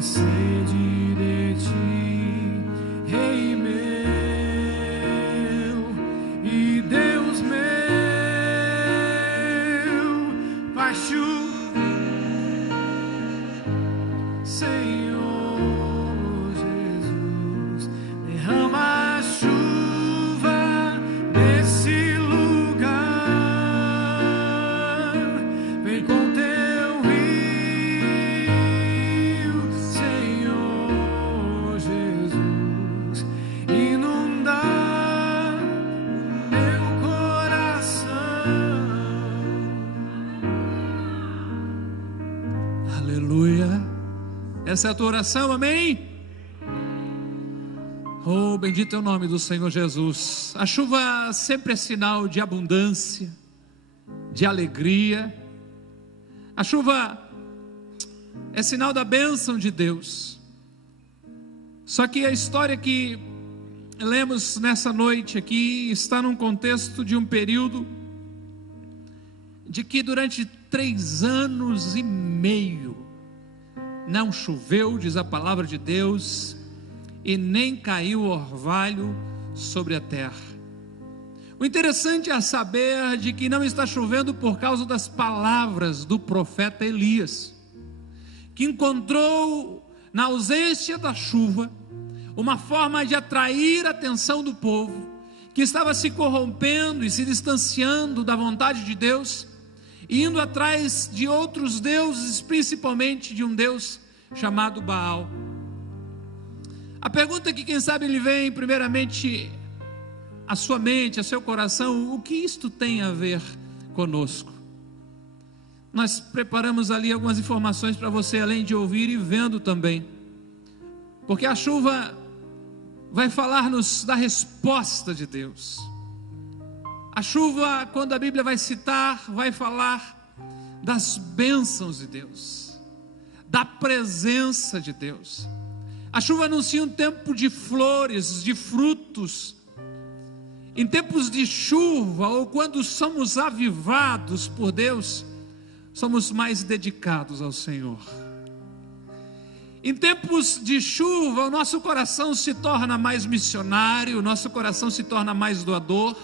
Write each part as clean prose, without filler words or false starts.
sede de ti, Rei meu e Deus meu, faz chuva, Senhor Jesus, derrama a chuva nesse lugar, vem com teu rio, Senhor Jesus, inundar meu coração. Aleluia. Essa é a tua oração, amém? Oh, bendito é o nome do Senhor Jesus. A chuva sempre é sinal de abundância, de alegria. A chuva é sinal da bênção de Deus. Só que a história que lemos nessa noite aqui está num contexto de um período de que durante 3 anos e meio não choveu, diz a palavra de Deus, e nem caiu orvalho sobre a terra. O interessante é saber de que não está chovendo por causa das palavras do profeta Elias, que encontrou na ausência da chuva uma forma de atrair a atenção do povo, que estava se corrompendo e se distanciando da vontade de Deus, indo atrás de outros deuses, principalmente de um Deus chamado Baal. A pergunta que quem sabe lhe vem primeiramente à sua mente, ao seu coração: o que isto tem a ver conosco? Nós preparamos ali algumas informações para você, além de ouvir e vendo também, porque a chuva vai falar-nos da resposta de Deus. A chuva, quando a Bíblia vai citar, vai falar das bênçãos de Deus, da presença de Deus. A chuva anuncia um tempo de flores, de frutos. Em tempos de chuva, ou quando somos avivados por Deus, somos mais dedicados ao Senhor. Em tempos de chuva, o nosso coração se torna mais missionário, o nosso coração se torna mais doador.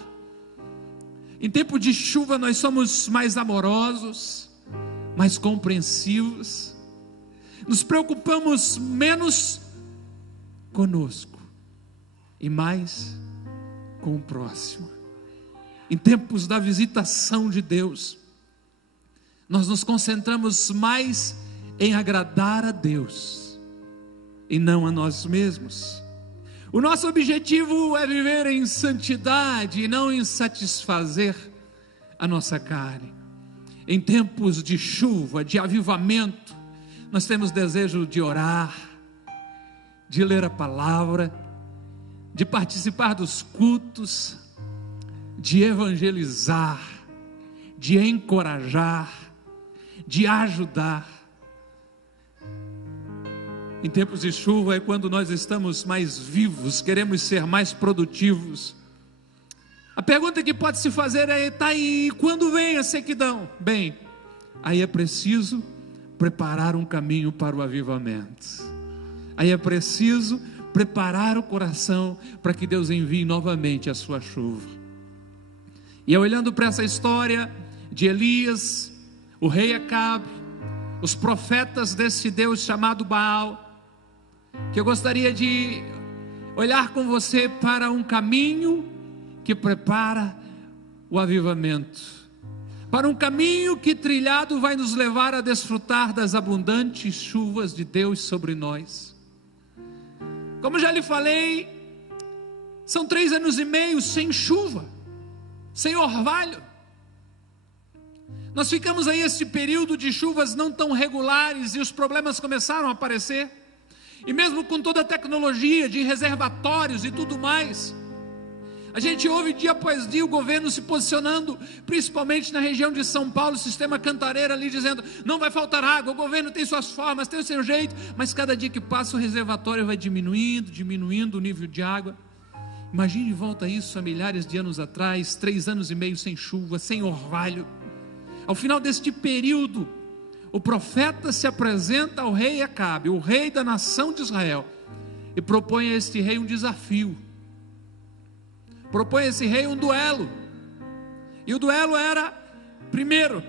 Em tempo de chuva, nós somos mais amorosos, mais compreensivos, nos preocupamos menos conosco e mais com o próximo. Em tempos da visitação de Deus, nós nos concentramos mais em agradar a Deus e não a nós mesmos. O nosso objetivo é viver em santidade e não em satisfazer a nossa carne. Em tempos de chuva, de avivamento, nós temos desejo de orar, de ler a palavra, de participar dos cultos, de evangelizar, de encorajar, de ajudar. Em tempos de chuva é quando nós estamos mais vivos, queremos ser mais produtivos. A pergunta que pode se fazer é: tá aí, quando vem a sequidão? Bem, aí é preciso preparar um caminho para o avivamento. Aí é preciso preparar o coração para que Deus envie novamente a sua chuva. E olhando para essa história de Elias, o rei Acabe, os profetas desse Deus chamado Baal, que eu gostaria de olhar com você para um caminho que prepara o avivamento, para um caminho que trilhado vai nos levar a desfrutar das abundantes chuvas de Deus sobre nós. Como já lhe falei, são 3 anos e meio sem chuva, sem orvalho. Nós ficamos aí esse período de chuvas não tão regulares e os problemas começaram a aparecer. E mesmo com toda a tecnologia de reservatórios e tudo mais, a gente ouve dia após dia o governo se posicionando, principalmente na região de São Paulo, o sistema Cantareira ali dizendo: não vai faltar água, o governo tem suas formas, tem o seu jeito, mas cada dia que passa o reservatório vai diminuindo o nível de água. Imagine em volta isso há milhares de anos atrás, 3 anos e meio sem chuva, sem orvalho. Ao final deste período, o profeta se apresenta ao rei Acabe, o rei da nação de Israel, e propõe a este rei um desafio, propõe a esse rei um duelo, e o duelo era, primeiro,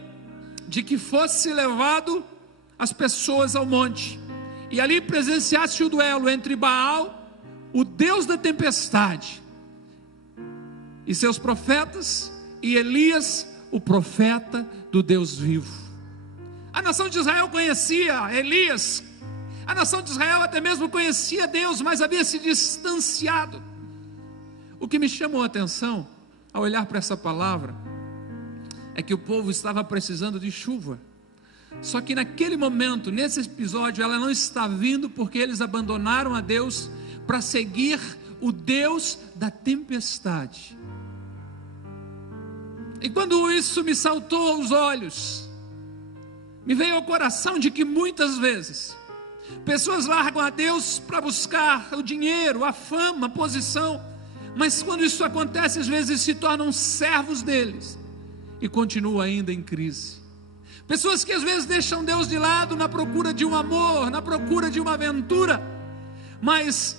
de que fosse levado as pessoas ao monte, e ali presenciasse o duelo entre Baal, o Deus da tempestade, e seus profetas, e Elias, o profeta do Deus vivo. A nação de Israel conhecia Elias, a nação de Israel até mesmo conhecia Deus, mas havia se distanciado. O que me chamou a atenção, ao olhar para essa palavra, é que o povo estava precisando de chuva. Só que naquele momento, nesse episódio, ela não está vindo porque eles abandonaram a Deus para seguir o Deus da tempestade. E quando isso me saltou aos olhos, me veio ao coração de que muitas vezes pessoas largam a Deus para buscar o dinheiro, a fama, a posição, mas quando isso acontece, às vezes se tornam servos deles e continuam ainda em crise. Pessoas que às vezes deixam Deus de lado na procura de um amor, na procura de uma aventura, mas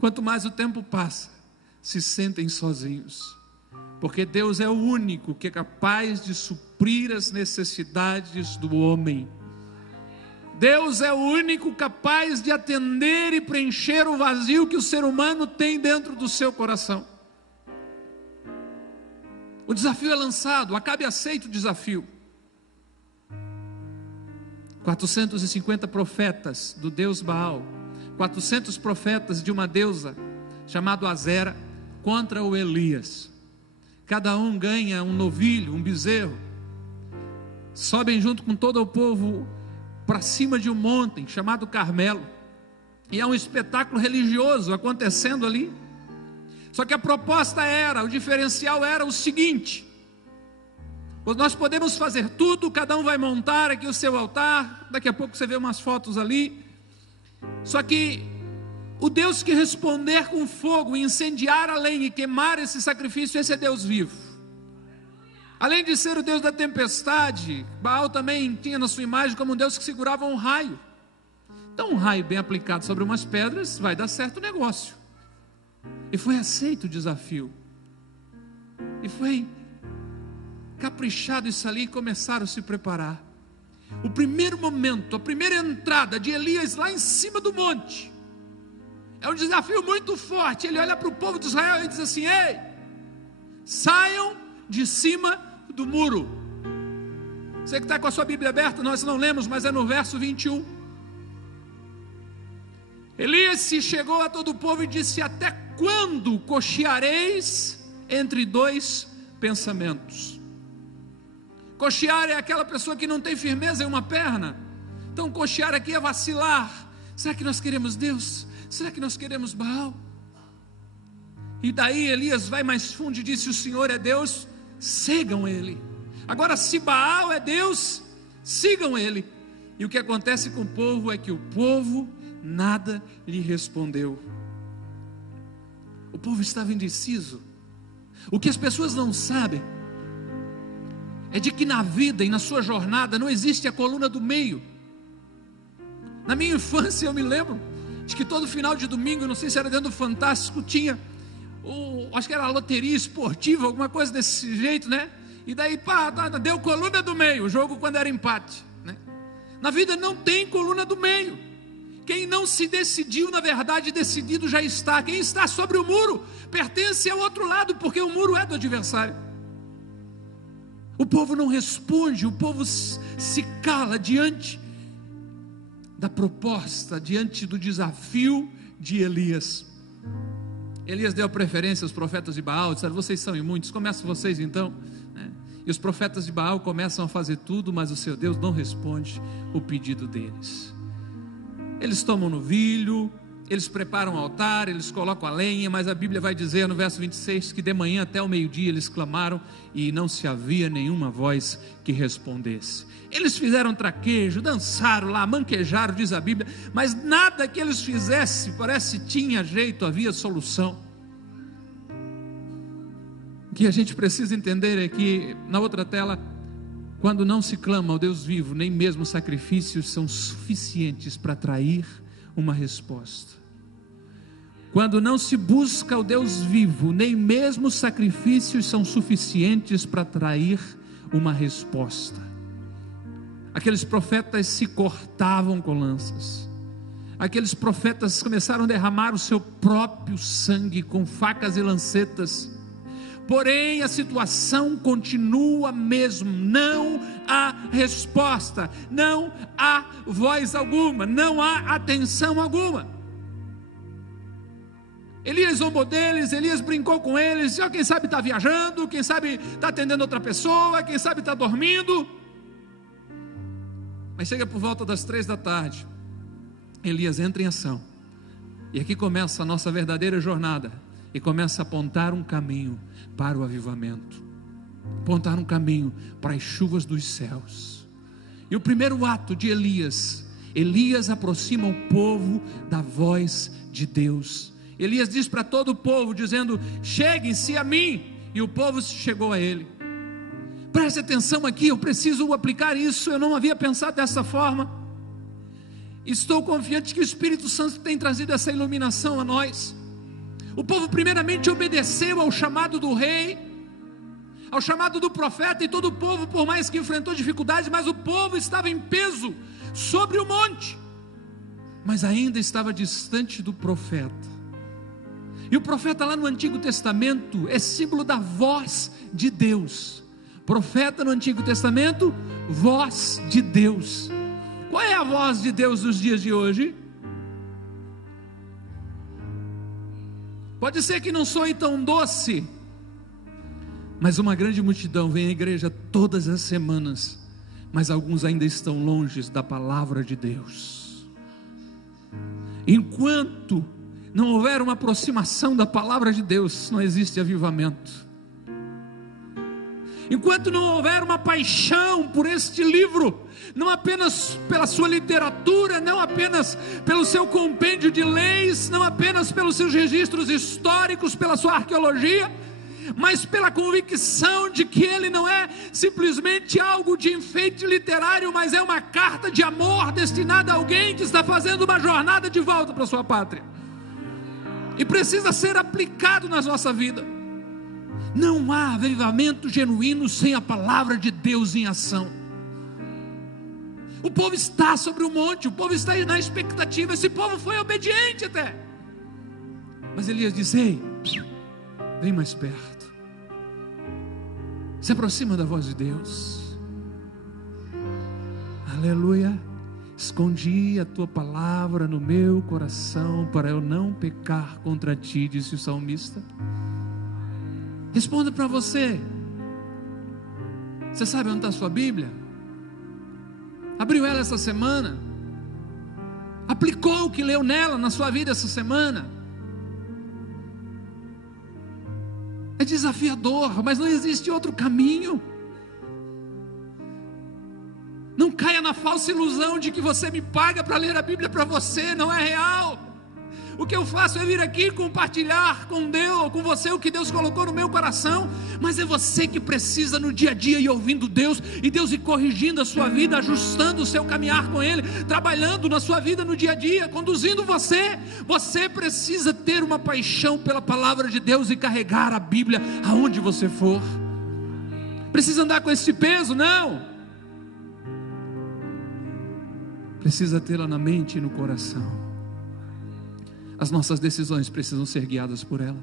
quanto mais o tempo passa, se sentem sozinhos, porque Deus é o único que é capaz de suprir as necessidades do homem. Deus é o único capaz de atender e preencher o vazio que o ser humano tem dentro do seu coração. O desafio é lançado, Acabe aceita o desafio. 450 profetas do deus Baal, 400 profetas de uma deusa chamada Azera, contra o Elias. Cada um ganha um novilho, um bezerro, sobem junto com todo o povo para cima de um monte chamado Carmelo, e há um espetáculo religioso acontecendo ali. Só que a proposta era, o diferencial era o seguinte: nós podemos fazer tudo, cada um vai montar aqui o seu altar, daqui a pouco você vê umas fotos ali, só que o Deus que responder com fogo, incendiar a lenha e queimar esse sacrifício, esse é Deus vivo. Além de ser o Deus da tempestade, Baal também tinha na sua imagem como um Deus que segurava um raio. Então um raio bem aplicado sobre umas pedras vai dar certo o negócio. E foi aceito o desafio, e foi caprichado isso ali, e começaram a se preparar. O primeiro momento, a primeira entrada de Elias lá em cima do monte, é um desafio muito forte. Ele olha para o povo de Israel e diz assim: ei, saiam de cima do muro. Você que está com a sua Bíblia aberta, nós não lemos, mas é no verso 21. Elias se chegou a todo o povo e disse: até quando cocheareis entre dois pensamentos? Cochear é aquela pessoa que não tem firmeza em uma perna. Então cochear aqui é vacilar. Será que nós queremos Deus? Será que nós queremos Baal? E daí Elias vai mais fundo e diz: se o Senhor é Deus, sigam Ele. Agora, se Baal é Deus, sigam Ele. E o que acontece com o povo é que o povo nada lhe respondeu. O povo estava indeciso. O que as pessoas não sabem é de que na vida e na sua jornada não existe a coluna do meio. Na minha infância eu me lembro de que todo final de domingo, não sei se era dentro do Fantástico, tinha, acho que era a loteria esportiva, alguma coisa desse jeito, né? E daí, pá, deu coluna do meio, o jogo quando era empate, né? Na vida não tem coluna do meio. Quem não se decidiu, na verdade, decidido já está. Quem está sobre o muro, pertence ao outro lado, porque o muro é do adversário. O povo não responde, o povo se cala diante da proposta, diante do desafio de Elias. Elias deu preferência aos profetas de Baal, disseram: vocês são imundos, começam vocês então, né? E os profetas de Baal começam a fazer tudo, mas o seu Deus não responde o pedido deles. Eles tomam novilho, eles preparam o altar, eles colocam a lenha, mas a Bíblia vai dizer no verso 26 que de manhã até o meio-dia eles clamaram e não se havia nenhuma voz que respondesse. Eles fizeram traquejo, dançaram lá, manquejaram, diz a Bíblia, mas nada que eles fizessem parece tinha jeito, havia solução. O que a gente precisa entender é que, na outra tela, Quando não se clama ao Deus vivo, nem mesmo sacrifícios são suficientes para atrair uma resposta. Quando não se busca o Deus vivo, nem mesmo sacrifícios são suficientes para atrair uma resposta. Aqueles profetas se cortavam com lanças. Aqueles profetas começaram a derramar o seu próprio sangue com facas e lancetas. Porém, a situação continua mesmo, não há resposta, não há voz alguma, não há atenção alguma. Elias zombou deles, Elias brincou com eles, quem sabe está viajando, quem sabe está atendendo outra pessoa, quem sabe está dormindo. Mas chega por volta das 3 da tarde, Elias entra em ação, e aqui começa a nossa verdadeira jornada, e começa a apontar um caminho para o avivamento, apontar um caminho para as chuvas dos céus. E o primeiro ato de Elias aproxima o povo da voz de Deus. Elias diz para todo o povo, dizendo: cheguem-se a mim, e o povo chegou a ele. Preste atenção aqui, eu preciso aplicar isso, eu não havia pensado dessa forma. Estou confiante que o Espírito Santo tem trazido essa iluminação a nós. O povo primeiramente obedeceu ao chamado do rei, ao chamado do profeta, e todo o povo, por mais que enfrentou dificuldades, mas o povo estava em peso sobre o monte, mas ainda estava distante do profeta. E o profeta lá no Antigo Testamento é símbolo da voz de Deus. Profeta no Antigo Testamento, voz de Deus. Qual é a voz de Deus nos dias de hoje? Pode ser que não soe tão doce, mas uma grande multidão vem à igreja todas as semanas, mas alguns ainda estão longe da palavra de Deus. Enquanto não houver uma aproximação da palavra de Deus, não existe avivamento. Enquanto não houver uma paixão por este livro, não apenas pela sua literatura, não apenas pelo seu compêndio de leis, não apenas pelos seus registros históricos, pela sua arqueologia, mas pela convicção de que ele não é simplesmente algo de enfeite literário, mas é uma carta de amor destinada a alguém que está fazendo uma jornada de volta para a sua pátria, e precisa ser aplicado na nossa vida. Não há avivamento genuíno sem a palavra de Deus em ação. O povo está sobre o monte, o povo está na expectativa, esse povo foi obediente até, mas Elias diz: ei, vem mais perto, se aproxima da voz de Deus. Aleluia. Escondi a tua palavra no meu coração para eu não pecar contra ti, disse o salmista. Responda para você. Você sabe onde está a sua Bíblia? Abriu ela essa semana? Aplicou o que leu nela na sua vida essa semana? É desafiador, mas não existe outro caminho. Não caia na falsa ilusão de que você me paga para ler a Bíblia para você, não é real. O que eu faço é vir aqui compartilhar com Deus, com você, o que Deus colocou no meu coração, mas é você que precisa no dia a dia ir ouvindo Deus, e Deus ir corrigindo a sua vida, ajustando o seu caminhar com Ele, trabalhando na sua vida no dia a dia, conduzindo você. Você precisa ter uma paixão pela palavra de Deus e carregar a Bíblia aonde você for. Precisa andar com esse peso? Não. Precisa tê-la na mente e no coração. As nossas decisões precisam ser guiadas por ela.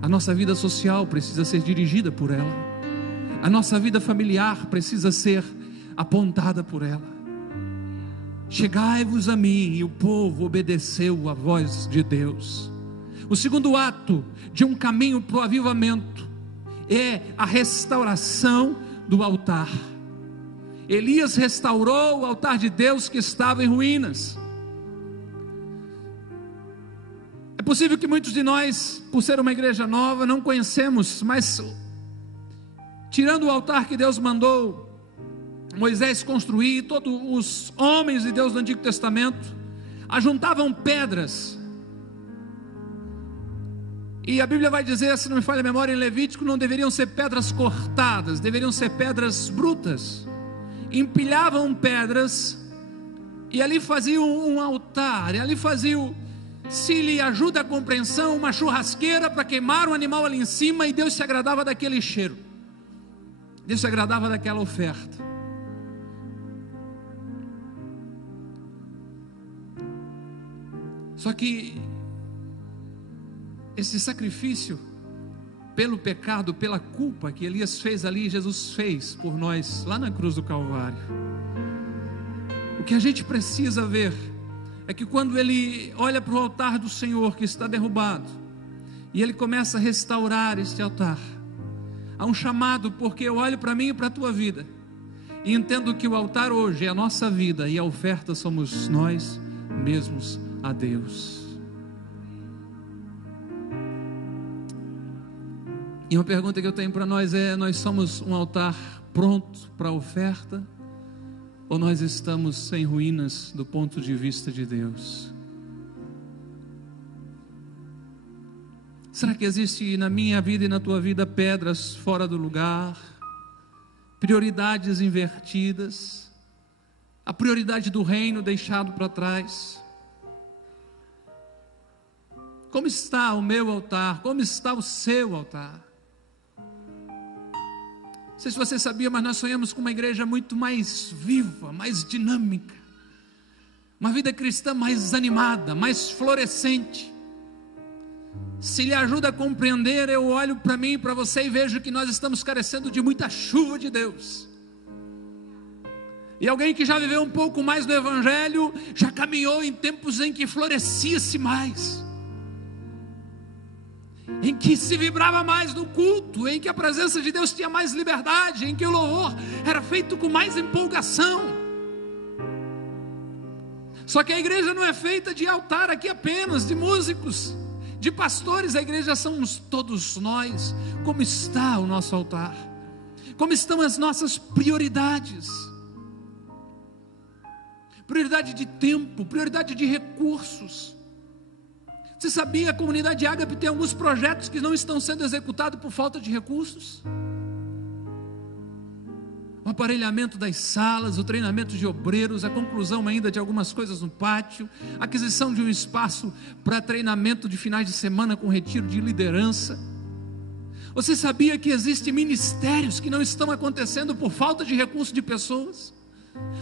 A nossa vida social precisa ser dirigida por ela. A nossa vida familiar precisa ser apontada por ela. Chegai-vos a mim, e o povo obedeceu a voz de Deus. O segundo ato de um caminho para o avivamento é a restauração do altar. Elias restaurou o altar de Deus que estava em ruínas. É possível que muitos de nós, por ser uma igreja nova, não conhecemos, mas tirando o altar que Deus mandou Moisés construir, todos os homens de Deus do Antigo Testamento ajuntavam pedras E a Bíblia vai dizer, se não me falha a memória, em Levítico, não deveriam ser pedras cortadas, deveriam ser pedras brutas. Empilhavam pedras e ali faziam um altar, e ali faziam, se lhe ajuda a compreensão, uma churrasqueira para queimar um animal ali em cima, e Deus se agradava daquele cheiro, Deus se agradava daquela oferta. Só que esse sacrifício pelo pecado, pela culpa que Elias fez ali, Jesus fez por nós lá na cruz do Calvário. O que a gente precisa ver é que quando ele olha para o altar do Senhor que está derrubado, e ele começa a restaurar este altar, há um chamado, porque eu olho para mim e para a tua vida e entendo que o altar hoje é a nossa vida e a oferta somos nós mesmos a Deus. E uma pergunta que eu tenho para nós é: nós somos um altar pronto para a oferta, ou nós estamos em ruínas do ponto de vista de Deus? Será que existe na minha vida e na tua vida pedras fora do lugar, prioridades invertidas, a prioridade do reino deixado para trás? Como está o meu altar? Como está o seu altar? Não sei se você sabia, mas nós sonhamos com uma igreja muito mais viva, mais dinâmica, uma vida cristã mais animada, mais florescente. Se lhe ajuda a compreender, eu olho para mim e para você e vejo que nós estamos carecendo de muita chuva de Deus. E alguém que já viveu um pouco mais do Evangelho, já caminhou em tempos em que florescia-se mais, em que se vibrava mais no culto, em que a presença de Deus tinha mais liberdade, em que o louvor era feito com mais empolgação. Só que a igreja não é feita de altar aqui apenas, de músicos, de pastores. A igreja somos todos nós. Como está o nosso altar? Como estão as nossas prioridades? Prioridade de tempo, prioridade de recursos. Você sabia que a comunidade Ágape tem alguns projetos que não estão sendo executados por falta de recursos? O aparelhamento das salas, o treinamento de obreiros, a conclusão ainda de algumas coisas no pátio, a aquisição de um espaço para treinamento de finais de semana com retiro de liderança. Você sabia que existem ministérios que não estão acontecendo por falta de recurso de pessoas?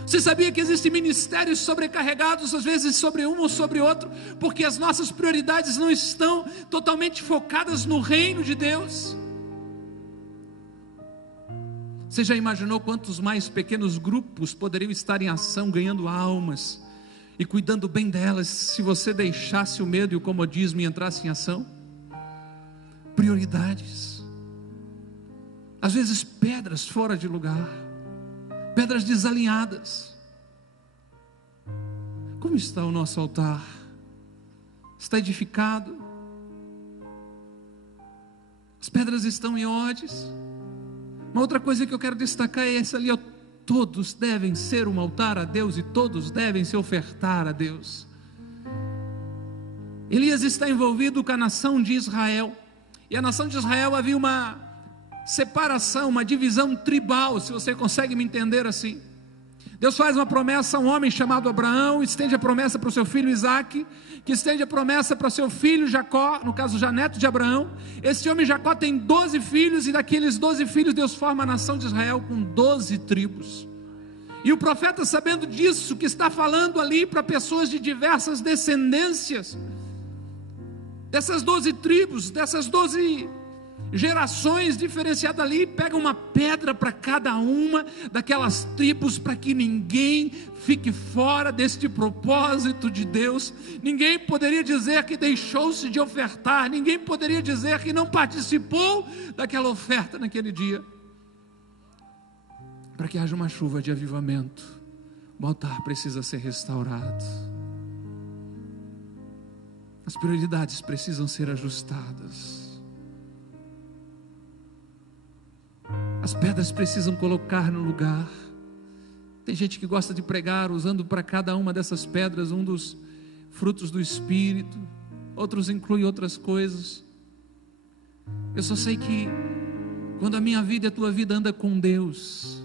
Você sabia que existem ministérios sobrecarregados, às vezes sobre um ou sobre outro, porque as nossas prioridades não estão totalmente focadas no reino de Deus? Você já imaginou quantos mais pequenos grupos poderiam estar em ação, ganhando almas e cuidando bem delas, se você deixasse o medo e o comodismo e entrasse em ação? Prioridades. Às vezes pedras fora de lugar, pedras desalinhadas. Como está o nosso altar? Está edificado? As pedras estão em odres? Uma outra coisa que eu quero destacar é essa ali, ó: todos devem ser um altar a Deus e todos devem se ofertar a Deus. Elias está envolvido com a nação de Israel, e a nação de Israel havia uma separação, uma divisão tribal, se você consegue me entender assim. Deus faz uma promessa a um homem chamado Abraão, estende a promessa para o seu filho Isaque, que estende a promessa para seu filho Jacó, no caso já neto de Abraão. Esse homem Jacó tem 12 filhos, e daqueles 12 filhos Deus forma a nação de Israel com 12 tribos. E o profeta, sabendo disso, que está falando ali para pessoas de diversas descendências, dessas 12 tribos, dessas 12 gerações diferenciadas ali, pega uma pedra para cada uma daquelas tribos, para que ninguém fique fora deste propósito de Deus. Ninguém poderia dizer que deixou-se de ofertar, ninguém poderia dizer que não participou daquela oferta naquele dia. Para que haja uma chuva de avivamento, o altar precisa ser restaurado, as prioridades precisam ser ajustadas, as pedras precisam colocar no lugar. Tem gente que gosta de pregar usando para cada uma dessas pedras um dos frutos do Espírito, outros incluem outras coisas. Eu só sei que quando a minha vida e a tua vida anda com Deus,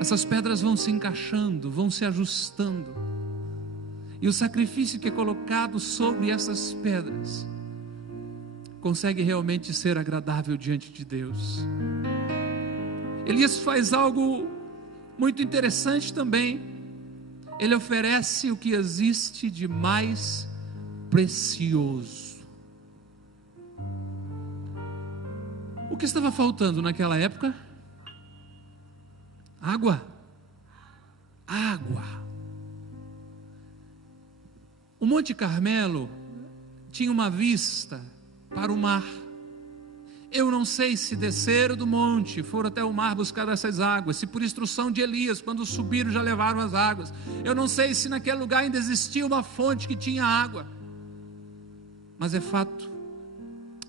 essas pedras vão se encaixando, vão se ajustando, e o sacrifício que é colocado sobre essas pedras consegue realmente ser agradável diante de Deus. Elias faz algo muito interessante também. Ele oferece o que existe de mais precioso. O que estava faltando naquela época? Água. Água. O Monte Carmelo tinha uma vista para o mar. Eu não sei se desceram do monte, foram até o mar buscar essas águas, se por instrução de Elias, quando subiram já levaram as águas. Eu não sei se naquele lugar ainda existia uma fonte que tinha água. Mas é fato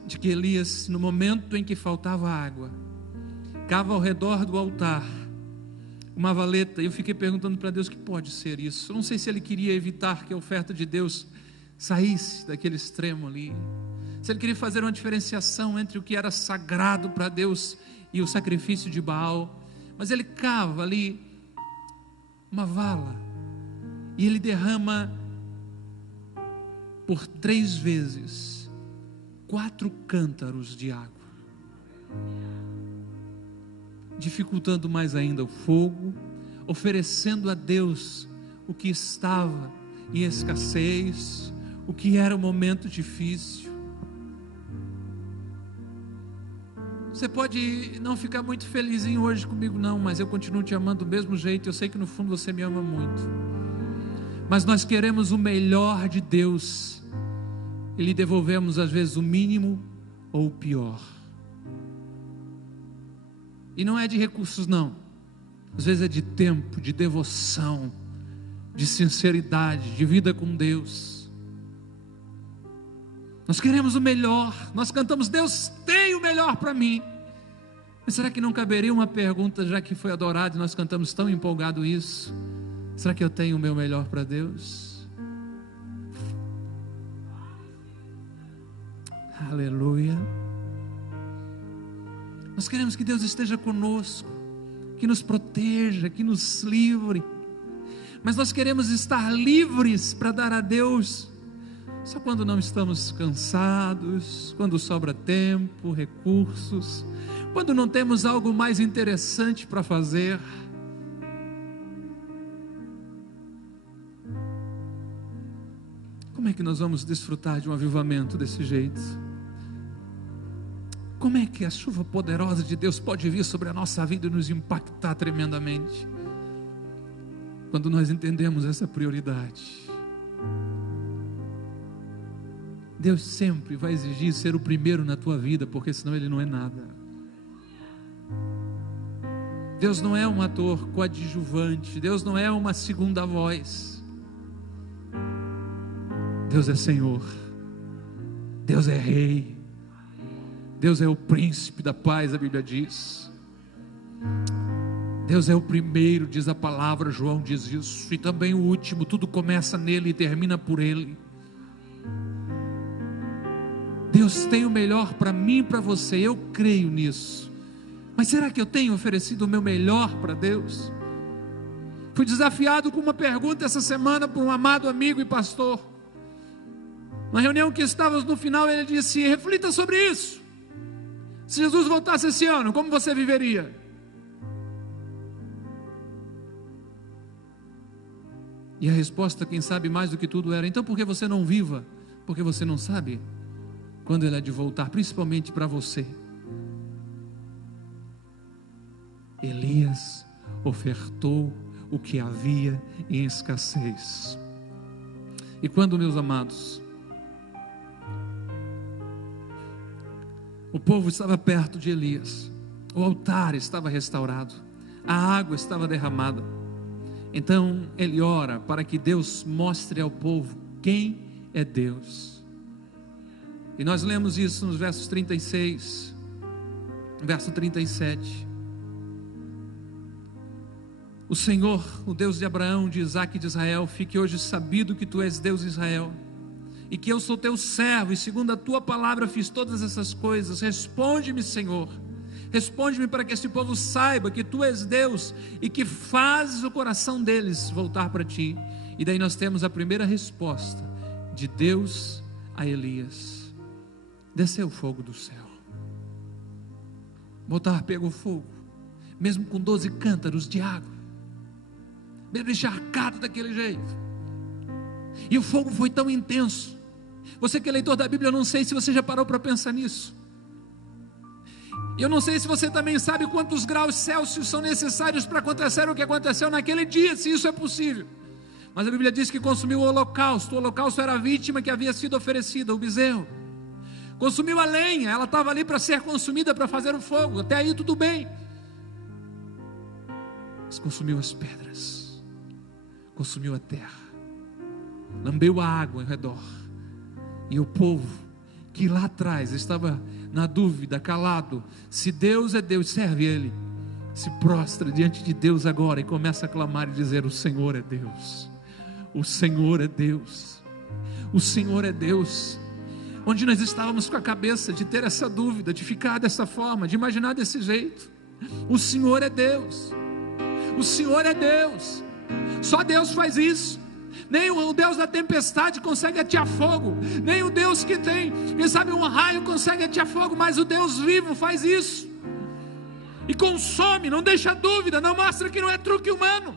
de que Elias, no momento em que faltava água, cava ao redor do altar uma valeta. E eu fiquei perguntando para Deus: que pode ser isso? Eu não sei se ele queria evitar que a oferta de Deus saísse daquele extremo ali, se ele queria fazer uma diferenciação entre o que era sagrado para Deus e o sacrifício de Baal. Mas ele cava ali uma vala e ele derrama por 3 vezes 4 cântaros de água, dificultando mais ainda o fogo, oferecendo a Deus o que estava em escassez, o que era um momento difícil. Você pode não ficar muito felizinho hoje comigo, não, mas eu continuo te amando do mesmo jeito. Eu sei que no fundo você me ama muito, mas nós queremos o melhor de Deus e lhe devolvemos às vezes o mínimo ou o pior. E não é de recursos, não. Às vezes é de tempo, de devoção, de sinceridade, de vida com Deus. Nós queremos o melhor. Nós cantamos: Deus tem o melhor para mim. Mas será que não caberia uma pergunta, já que foi adorado e nós cantamos tão empolgado isso? Será que eu tenho o meu melhor para Deus? Aleluia. Nós queremos que Deus esteja conosco, que nos proteja, que nos livre. Mas nós queremos estar livres para dar a Deus só quando não estamos cansados, quando sobra tempo, recursos, quando não temos algo mais interessante para fazer. Como é que nós vamos desfrutar de um avivamento desse jeito? Como é que a chuva poderosa de Deus pode vir sobre a nossa vida e nos impactar tremendamente? Quando nós entendemos essa prioridade. Deus sempre vai exigir ser o primeiro na tua vida, porque senão Ele não é nada. Deus não é um ator coadjuvante, Deus não é uma segunda voz. Deus é Senhor, Deus é Rei, Deus é o príncipe da paz, a Bíblia diz. Deus é o primeiro, diz a palavra, João diz isso, e também o último. Tudo começa nele e termina por ele. Deus tem o melhor para mim e para você, eu creio nisso. Mas será que eu tenho oferecido o meu melhor para Deus? Fui desafiado com uma pergunta essa semana por um amado amigo e pastor. Na reunião que estávamos no final, ele disse: reflita sobre isso. Se Jesus voltasse esse ano, como você viveria? E a resposta, quem sabe mais do que tudo, era: então por que você não viva? Porque você não sabe quando Ele há de voltar, principalmente para você. Elias ofertou o que havia em escassez. E quando, meus amados, o povo estava perto de Elias, o altar estava restaurado, a água estava derramada, então ele ora para que Deus mostre ao povo quem é Deus. E nós lemos isso nos versos 36, verso 37. O Senhor, o Deus de Abraão, de Isaque e de Israel, fique hoje sabido que tu és Deus de Israel, e que eu sou teu servo, e segundo a tua palavra fiz todas essas coisas. Responde-me, Senhor, responde-me para que este povo saiba que tu és Deus, e que fazes o coração deles voltar para ti. E daí nós temos a primeira resposta de Deus a Elias: desceu o fogo do céu. Botar pegou fogo, mesmo com 12 cântaros de água, mesmo encharcado daquele jeito, e o fogo foi tão intenso. Você que é leitor da Bíblia, eu não sei se você já parou para pensar nisso. Eu não sei se você também sabe quantos graus Celsius são necessários para acontecer o que aconteceu naquele dia, se isso é possível. Mas a Bíblia diz que consumiu o holocausto. O holocausto era a vítima que havia sido oferecida, o bezerro. Consumiu a lenha, ela estava ali para ser consumida, para fazer o fogo. Até aí tudo bem. Mas consumiu as pedras, consumiu a terra, lambeu a água ao redor. E o povo que lá atrás estava na dúvida, calado, se Deus é Deus, serve Ele, se prostra diante de Deus agora e começa a clamar e dizer: o Senhor é Deus, o Senhor é Deus, o Senhor é Deus. Onde nós estávamos com a cabeça de ter essa dúvida, de ficar dessa forma, de imaginar desse jeito, o Senhor é Deus, o Senhor é Deus. Só Deus faz isso. Nem o Deus da tempestade consegue atear fogo, nem o Deus que tem, quem sabe, um raio consegue atear fogo, mas o Deus vivo faz isso, e consome, não deixa dúvida, não mostra que não é truque humano.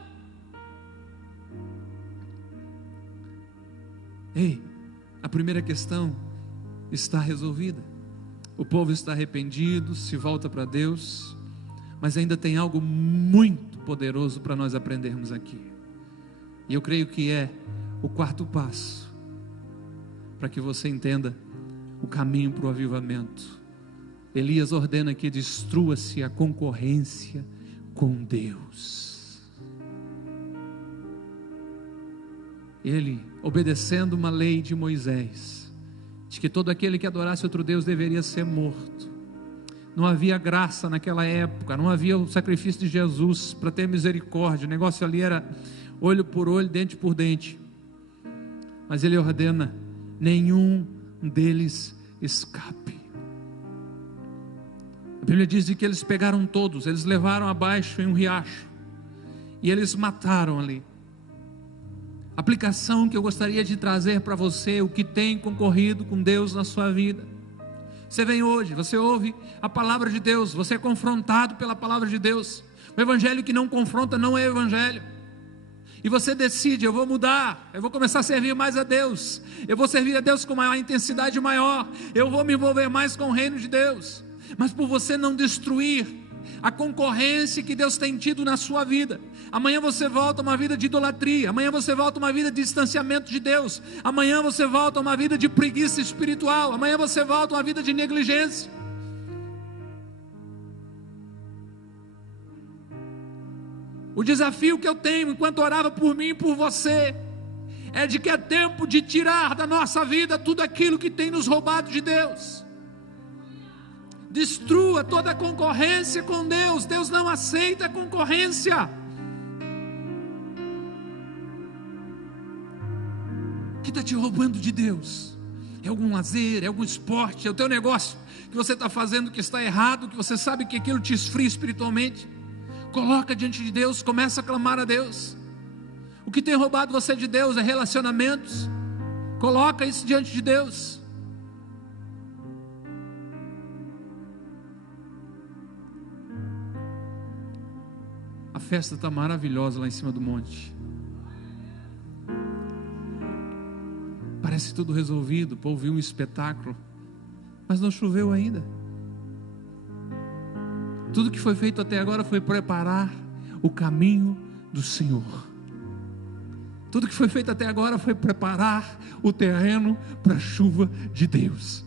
Ei, a primeira questão está resolvida, o povo está arrependido, se volta para Deus, mas ainda tem algo muito poderoso para nós aprendermos aqui, e eu creio que é o quarto passo, para que você entenda o caminho para o avivamento. Elias ordena que destrua-se a concorrência com Deus. Ele, obedecendo uma lei de Moisés, de que todo aquele que adorasse outro Deus deveria ser morto. Não havia graça naquela época, não havia o sacrifício de Jesus para ter misericórdia. O negócio ali era olho por olho, dente por dente. Mas ele ordena: nenhum deles escape. A Bíblia diz que eles pegaram todos, eles levaram abaixo em um riacho, e eles mataram ali. A aplicação que eu gostaria de trazer para você, o que tem concorrido com Deus na sua vida. Você vem hoje, você ouve a palavra de Deus, você é confrontado pela palavra de Deus. O evangelho que não confronta não é evangelho. E você decide: eu vou mudar, eu vou começar a servir mais a Deus, eu vou servir a Deus com uma intensidade maior, eu vou me envolver mais com o reino de Deus. Mas por você não destruir a concorrência que Deus tem tido na sua vida, amanhã você volta a uma vida de idolatria, amanhã você volta a uma vida de distanciamento de Deus, amanhã você volta a uma vida de preguiça espiritual, amanhã você volta a uma vida de negligência. O desafio que eu tenho enquanto orava por mim e por você é de que é tempo de tirar da nossa vida tudo aquilo que tem nos roubado de Deus. Destrua toda a concorrência com Deus. Deus não aceita concorrência. O que está te roubando de Deus? É algum lazer, é algum esporte, é o teu negócio que você está fazendo que está errado, que você sabe que aquilo te esfria espiritualmente? Coloca diante de Deus, começa a clamar a Deus. O que tem roubado você de Deus é relacionamentos. Coloca isso diante de Deus. A festa está maravilhosa lá em cima do monte. Parece tudo resolvido, o povo viu um espetáculo, mas não choveu ainda. Tudo que foi feito até agora foi preparar o caminho do Senhor. Tudo que foi feito até agora foi preparar o terreno para a chuva de Deus.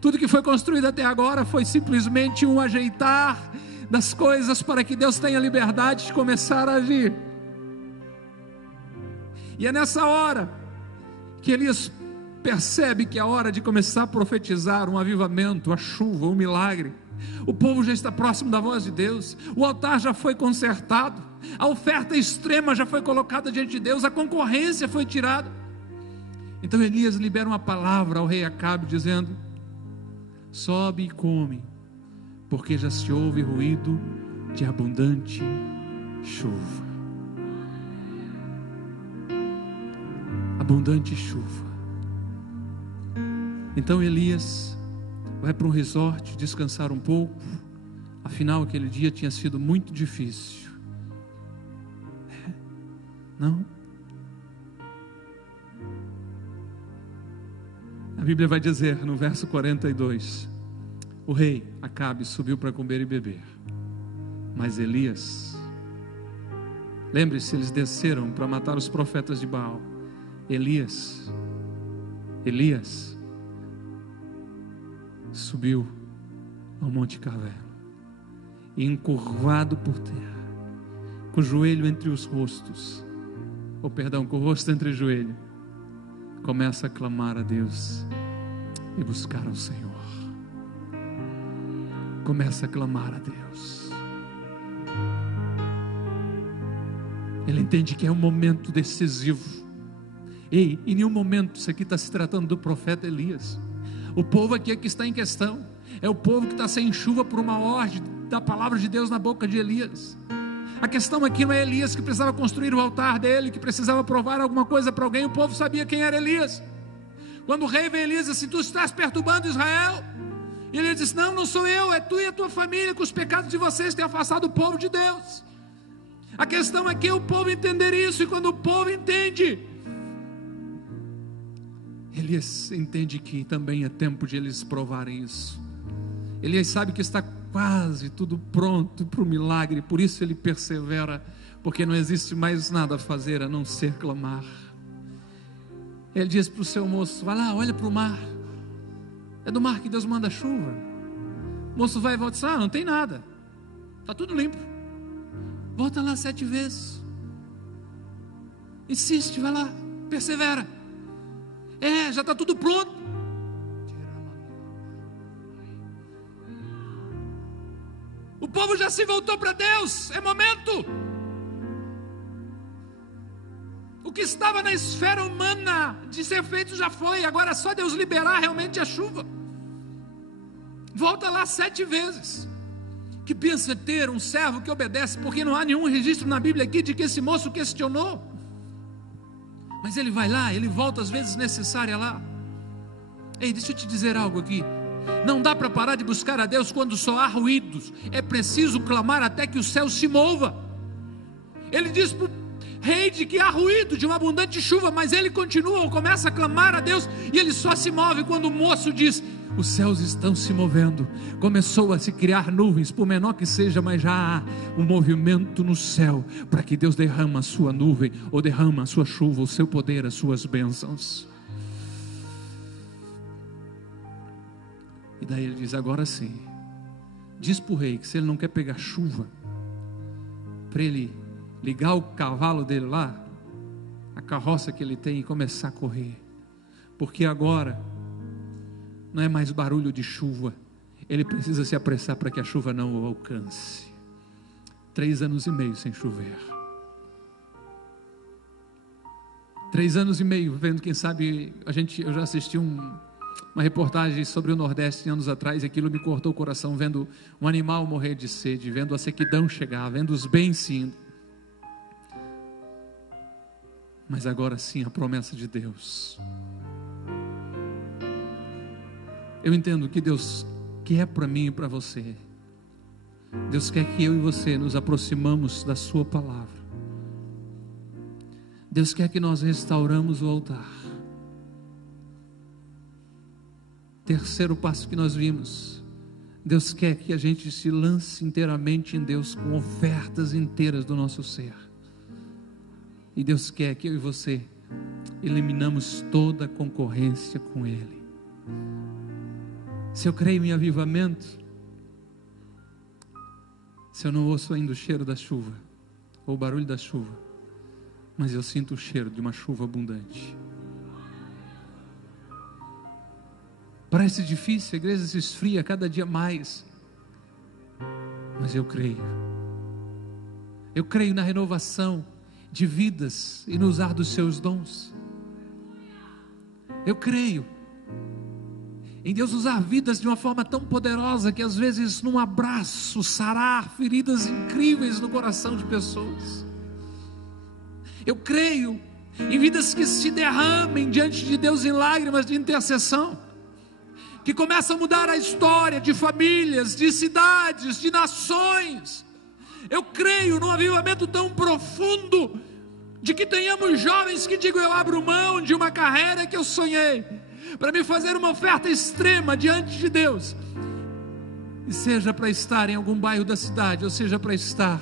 Tudo que foi construído até agora foi simplesmente um ajeitar das coisas para que Deus tenha liberdade de começar a agir. E é nessa hora que Elias percebe que é a hora de começar a profetizar um avivamento, a chuva, um milagre. O povo já está próximo da voz de Deus, o altar já foi consertado, a oferta extrema já foi colocada diante de Deus, a concorrência foi tirada. Então Elias libera uma palavra ao rei Acabe, dizendo: sobe e come, porque já se ouve ruído de abundante chuva. Abundante chuva. Então Elias vai para um resort descansar um pouco. Afinal, aquele dia tinha sido muito difícil. Não? A Bíblia vai dizer no verso 42: o rei Acabe subiu para comer e beber, mas Elias, lembre-se, eles desceram para matar os profetas de Baal. Elias subiu ao Monte Carmelo e, encurvado por terra, com o joelho entre os rostos, com o rosto entre o joelho, começa a clamar a Deus e buscar ao Senhor. Começa a clamar a Deus. Ele entende que é um momento decisivo. Ei, em nenhum momento isso aqui está se tratando do profeta Elias. O povo aqui é que está em questão. É o povo que está sem chuva por uma ordem da palavra de Deus na boca de Elias. A questão aqui não é Elias que precisava construir o altar dele, que precisava provar alguma coisa para alguém. O povo sabia quem era Elias. Quando o rei vê Elias assim: tu estás perturbando Israel. E ele disse: não sou eu, é tu e a tua família, que os pecados de vocês têm afastado o povo de Deus. A questão aqui é o povo entender isso. E quando o povo entende, Elias entende que também é tempo de eles provarem isso. Elias sabe que está quase tudo pronto para o milagre, por isso ele persevera, porque não existe mais nada a fazer a não ser clamar. Ele diz para o seu moço: vai lá, olha para o mar, é do mar que Deus manda chuva. O moço vai e volta e diz: não tem nada, está tudo limpo. Volta lá 7 vezes, insiste, vai lá, persevera. Já está tudo pronto. O povo já se voltou para Deus, é momento. O que estava na esfera humana de ser feito já foi, agora é só Deus liberar realmente a chuva. Volta lá 7 vezes. Que pensa ter um servo que obedece, porque não há nenhum registro na Bíblia aqui de que esse moço questionou. Mas ele vai lá, ele volta às vezes necessária lá. Ei, deixa eu te dizer algo aqui. Não dá para parar de buscar a Deus quando só há ruídos. É preciso clamar até que o céu se mova. Ele diz para o rei de que há ruído de uma abundante chuva, mas ele continua, começa a clamar a Deus, e ele só se move quando o moço diz: os céus estão se movendo. Começou a se criar nuvens, por menor que seja, mas já há um movimento no céu, para que Deus derrama a sua nuvem, ou derrama a sua chuva, o seu poder, as suas bênçãos. E daí ele diz: agora sim, diz para o rei que se ele não quer pegar chuva, para ele ligar o cavalo dele lá, a carroça que ele tem, e começar a correr, porque agora não é mais barulho de chuva, ele precisa se apressar para que a chuva não o alcance. 3 anos e meio sem chover, 3 anos e meio vendo, quem sabe, eu já assisti uma reportagem sobre o Nordeste anos atrás, e aquilo me cortou o coração, vendo um animal morrer de sede, vendo a sequidão chegar, vendo os bens se indo. Mas agora sim, a promessa de Deus. Eu entendo que Deus quer para mim e para você. Deus quer que eu e você nos aproximamos da sua palavra. Deus quer que nós restauramos o altar. Terceiro passo que nós vimos: Deus quer que a gente se lance inteiramente em Deus, com ofertas inteiras do nosso ser. E Deus quer que eu e você eliminamos toda a concorrência com Ele. Se eu creio em avivamento, se eu não ouço ainda o cheiro da chuva, ou o barulho da chuva, mas eu sinto o cheiro de uma chuva abundante. Parece difícil, a igreja se esfria cada dia mais, mas eu creio na renovação de vidas e no usar dos seus dons. Eu creio em Deus usar vidas de uma forma tão poderosa que às vezes num abraço sarar feridas incríveis no coração de pessoas. Eu creio em vidas que se derramem diante de Deus em lágrimas de intercessão, que começam a mudar a história de famílias, de cidades, de nações. Eu creio num avivamento tão profundo, de que tenhamos jovens que digam: eu abro mão de uma carreira que eu sonhei, para me fazer uma oferta extrema diante de Deus, e seja para estar em algum bairro da cidade, ou seja para estar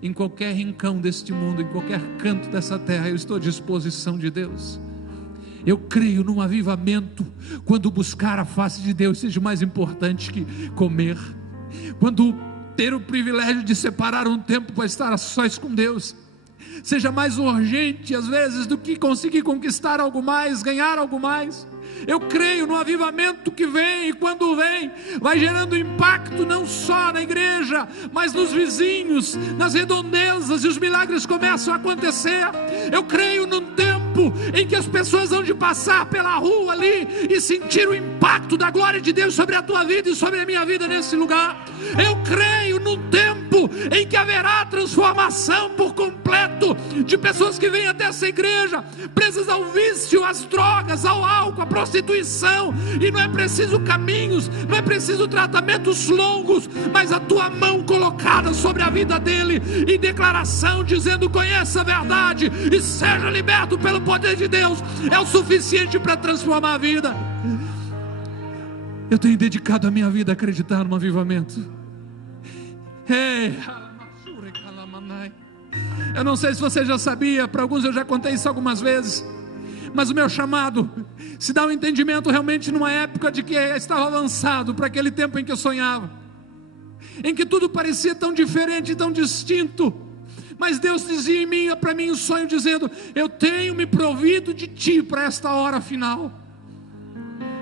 em qualquer rincão deste mundo, em qualquer canto dessa terra, eu estou à disposição de Deus. Eu creio num avivamento, quando buscar a face de Deus seja mais importante que comer, quando ter o privilégio de separar um tempo para estar a sós com Deus seja mais urgente às vezes do que conseguir conquistar algo mais, ganhar algo mais. Eu creio no avivamento que vem, e quando vem, vai gerando impacto não só na igreja, mas nos vizinhos, nas redondezas, e os milagres começam a acontecer. Eu creio num tempo em que as pessoas vão de passar pela rua ali e sentir o impacto da glória de Deus sobre a tua vida e sobre a minha vida nesse lugar. Eu creio num tempo em que haverá transformação por completo de pessoas que vêm até essa igreja presas ao vício, às drogas, ao álcool, à prostituição, e não é preciso caminhos, não é preciso tratamentos longos, mas a tua mão colocada sobre a vida dele e declaração dizendo: conheça a verdade e seja liberto pelo poder de Deus, é o suficiente para transformar a vida. Eu tenho dedicado a minha vida a acreditar no avivamento. Eu não sei se você já sabia, para alguns eu já contei isso algumas vezes, mas o meu chamado se dá um entendimento realmente numa época de que estava avançado para aquele tempo em que eu sonhava, em que tudo parecia tão diferente, tão distinto, mas Deus dizia em mim, para mim, um sonho dizendo: eu tenho me provido de ti para esta hora final.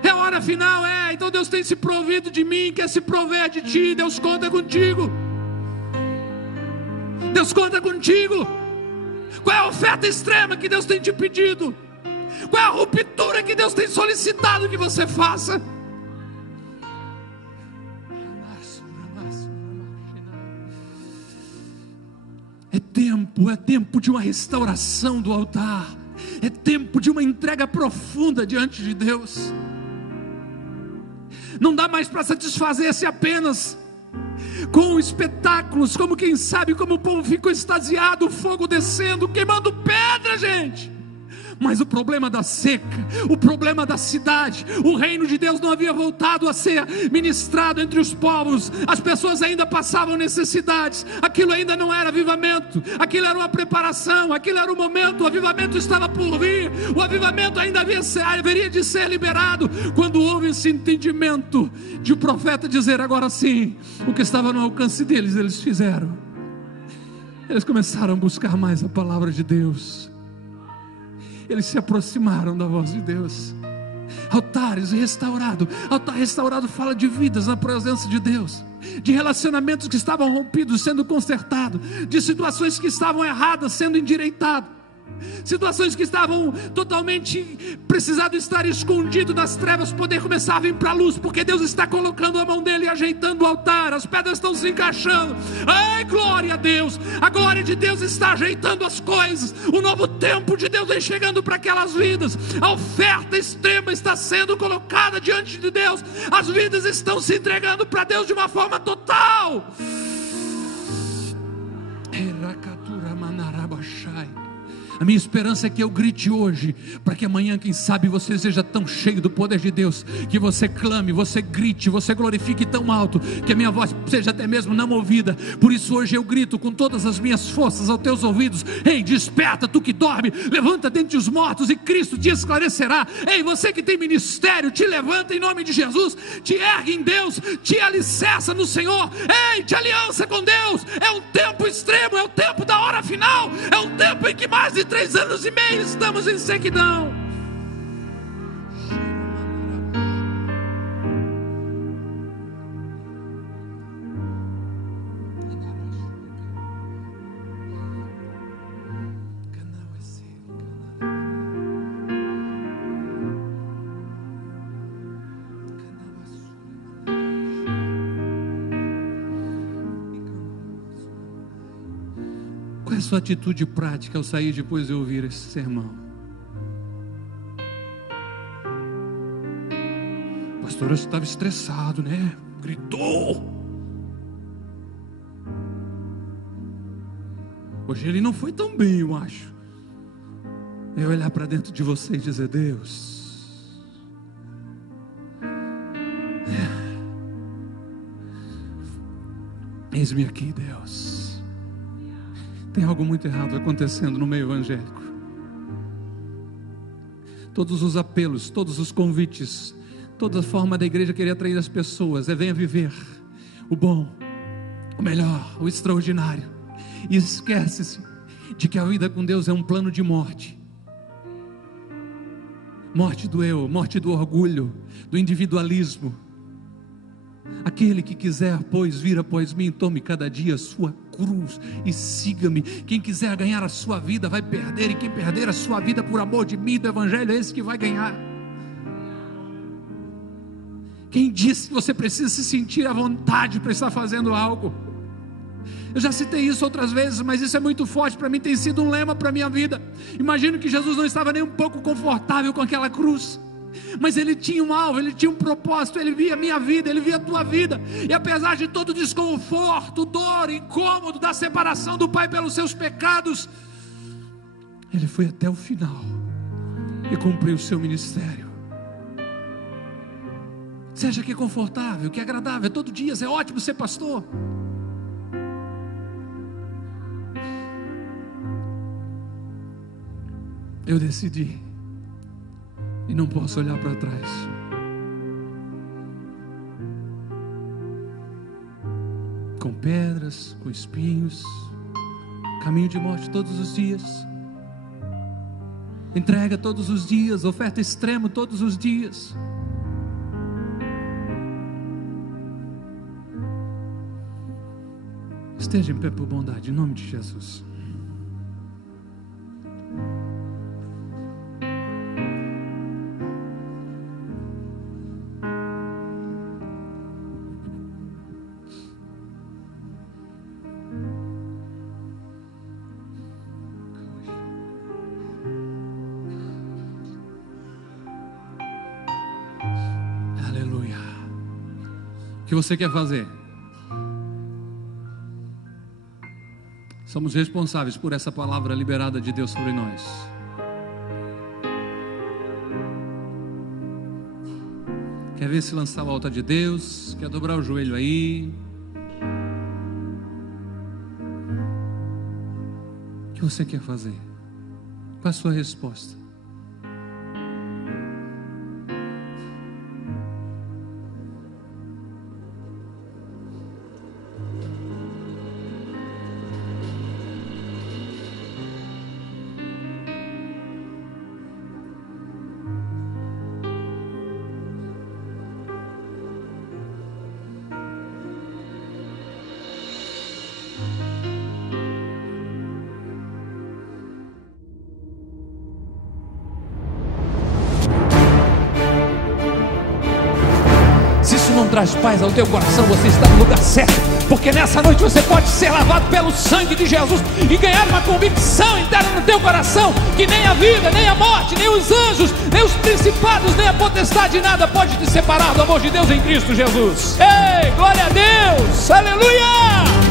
É a hora final, então Deus tem se provido de mim, quer se prover de ti. Deus conta contigo, Deus conta contigo. Qual é a oferta extrema que Deus tem te pedido? Qual é a ruptura que Deus tem solicitado que você faça? É tempo de uma restauração do altar, é tempo de uma entrega profunda diante de Deus. Não dá mais para satisfazer-se apenas com espetáculos, como quem sabe como o povo ficou extasiado, o fogo descendo, queimando pedra, gente. Mas o problema da seca, o problema da cidade, o reino de Deus não havia voltado a ser ministrado entre os povos, as pessoas ainda passavam necessidades, aquilo ainda não era avivamento, aquilo era uma preparação, aquilo era o momento, o avivamento estava por vir, o avivamento ainda haveria de ser liberado, quando houve esse entendimento de o profeta dizer: agora sim, o que estava no alcance deles, eles fizeram. Eles começaram a buscar mais a palavra de Deus, eles se aproximaram da voz de Deus. Altares restaurados. Altar restaurado fala de vidas na presença de Deus, de relacionamentos que estavam rompidos sendo consertados, de situações que estavam erradas sendo endireitadas, situações que estavam totalmente precisado estar escondido nas trevas, poder começar a vir para a luz, porque Deus está colocando a mão dele e ajeitando o altar, as pedras estão se encaixando. Ai, glória a Deus, a glória de Deus está ajeitando as coisas, o novo tempo de Deus vem chegando para aquelas vidas, a oferta extrema está sendo colocada diante de Deus, as vidas estão se entregando para Deus de uma forma total. A minha esperança é que eu grite hoje, para que amanhã, quem sabe, você seja tão cheio do poder de Deus, que você clame, você grite, você glorifique tão alto, que a minha voz seja até mesmo não ouvida. Por isso hoje eu grito com todas as minhas forças aos teus ouvidos: ei, desperta, tu que dorme, levanta dentre os mortos e Cristo te esclarecerá. Ei, você que tem ministério, te levanta em nome de Jesus, te ergue em Deus, te alicerça no Senhor, ei, te aliança com Deus. É um tempo extremo, é o tempo da hora final, é um tempo em que mais de 3 anos e meio estamos em sequidão. é a sua atitude prática ao sair depois de ouvir esse sermão? Pastor, eu estava estressado, né? Gritou. Hoje ele não foi tão bem, eu acho. É olhar para dentro de você e dizer: Deus, eis-me aqui, Deus. Tem algo muito errado acontecendo no meio evangélico. Todos os apelos, todos os convites, toda forma da igreja querer atrair as pessoas venha viver o bom, o melhor, o extraordinário. E esquece-se de que a vida com Deus é um plano de morte. Morte do eu, morte do orgulho, do individualismo. Aquele que quiser, pois, vir após mim, tome cada dia a sua cruz e siga-me. Quem quiser ganhar a sua vida vai perder, e quem perder a sua vida por amor de mim, do evangelho, é esse que vai ganhar. Quem disse que você precisa se sentir à vontade para estar fazendo algo? Eu já citei isso outras vezes, mas isso é muito forte para mim, tem sido um lema para a minha vida. Imagino que Jesus não estava nem um pouco confortável com aquela cruz, mas ele tinha um alvo, ele tinha um propósito, ele via a minha vida, ele via a tua vida, e apesar de todo o desconforto, dor, incômodo da separação do Pai pelos seus pecados, ele foi até o final e cumpriu o seu ministério. Seja que confortável, que agradável, todo dia é ótimo ser pastor. Eu decidi e não posso olhar para trás. Com pedras, com espinhos, caminho de morte todos os dias, entrega todos os dias, oferta extrema todos os dias. Esteja em pé por bondade, em nome de Jesus. Aleluia. O que você quer fazer? Somos responsáveis por essa palavra liberada de Deus sobre nós. Quer ver se lançar o altar de Deus? Quer dobrar o joelho aí? O que você quer fazer? Qual a sua resposta? Não traz paz ao teu coração, você está no lugar certo, porque nessa noite você pode ser lavado pelo sangue de Jesus e ganhar uma convicção interna no teu coração, que nem a vida, nem a morte, nem os anjos, nem os principados, nem a potestade, nada pode te separar do amor de Deus em Cristo Jesus. Ei, glória a Deus, aleluia!